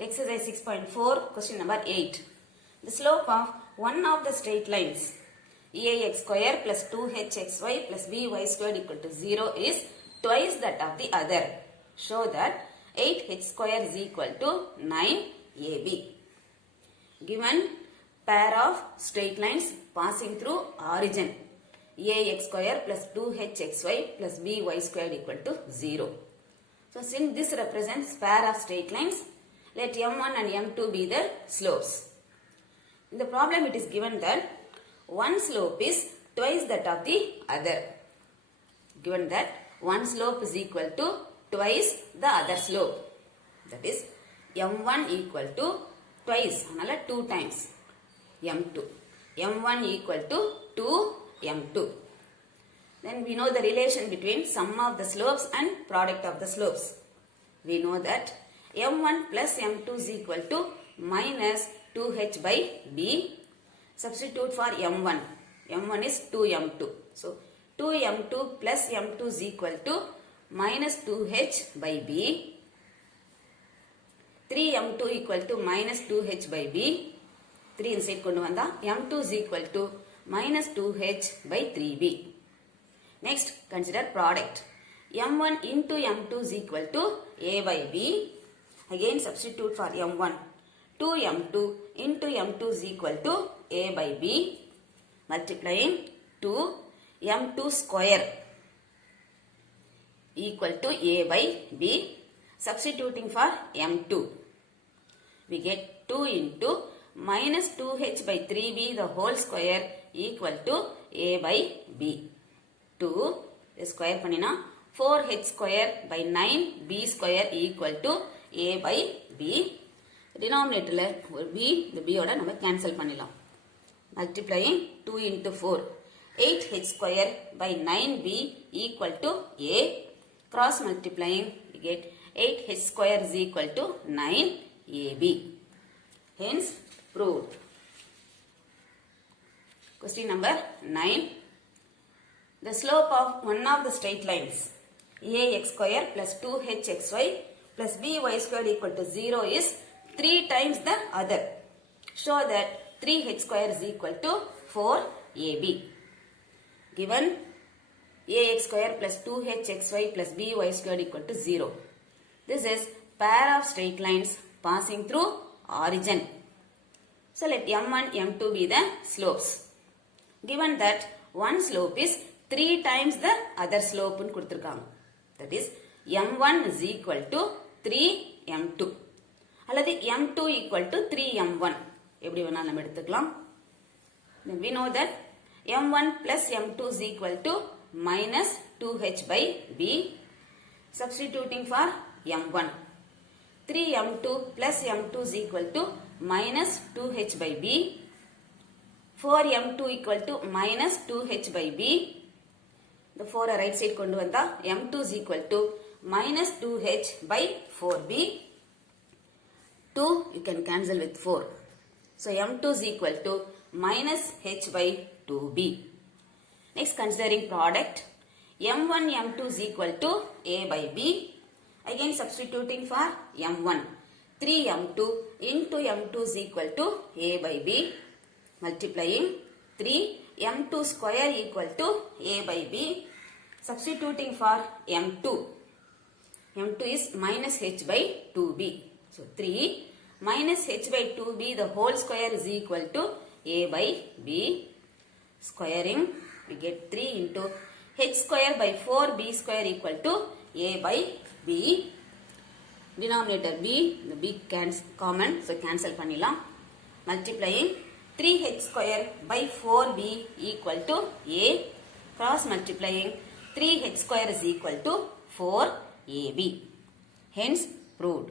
Exercise 6.4, question number 8. The slope of one of the straight lines ax square plus 2hxy plus by squared equal to 0 is twice that of the other. Show that 8h square is equal to 9ab. Given pair of straight lines passing through origin ax square plus 2hxy plus by squared equal to 0. So since this represents pair of straight lines, let m1 and m2 be the slopes. In the problem it is given that one slope is twice that of the other. Given that one slope is equal to twice the other slope. That is m1 equal to twice, another 2 times m2. m1 equal to 2 m2. Then we know the relation between sum of the slopes and product of the slopes. We know that m1 plus m2 is equal to minus 2h by b. Substitute for m1. m1 is 2m2. So 2m2 plus m2 is equal to minus 2h by b. 3m2 equal to minus 2h by b. 3 inside kondu vanda m2 is equal to minus 2h by 3b. Next, consider product. m1 into m2 is equal to a by b. Again substitute for m1. 2m2 into m2 is equal to a by b. Multiplying 2 m2 square equal to a by b. Substituting for m2. We get 2 into minus 2h by 3b the whole square equal to a by b. 2 square panina 4h square by 9b square equal to a by b. Denominator b, the b order நம்ம cancel பண்ணிடலாம். Multiplying 2 into 4. 8h square by 9b equal to a. Cross multiplying we get 8h square is equal to 9ab. Hence proved. Question number 9. The slope of one of the straight lines ax square plus 2hxy plus by squared equal to 0 is 3 times the other. Show that 3h square is equal to 4ab. Given ax square plus 2hxy plus by squared equal to 0. This is pair of straight lines passing through origin. So let m1, m2 be the slopes. Given that one slope is 3 times the other slope னு கொடுத்திருக்காங்க. That is m1 is equal to 3m2 அல்லது m2 equal to 3m1 எப்படி வேணாலும் நம்ம எடுத்துக்கலாம். Then we know that m1 plus m2 is equal to minus 2h by b. Substituting for m1. 3m2 plus m2 is equal to minus 2h by b. 4m2 equal to minus 2h by b. The 4 right side kondu vanda m2 is equal to minus 2h by 4b. 2 you can cancel with 4. So m2 is equal to minus h by 2b. Next, considering product. m1 m2 is equal to a by b. Again substituting for m1. 3m2 into m2 is equal to a by b. Multiplying 3 m2 square equal to a by b. Substituting for m2. m2 is minus h by 2b. So 3 minus h by 2b the whole square is equal to a by b. Squaring we get 3 into h square by 4b square equal to a by b. Denominator b, the b common, so cancel பண்ணிடலாம். Multiplying 3h square by 4b equal to a. Cross multiplying 3h square is equal to 4ab. Hence proved.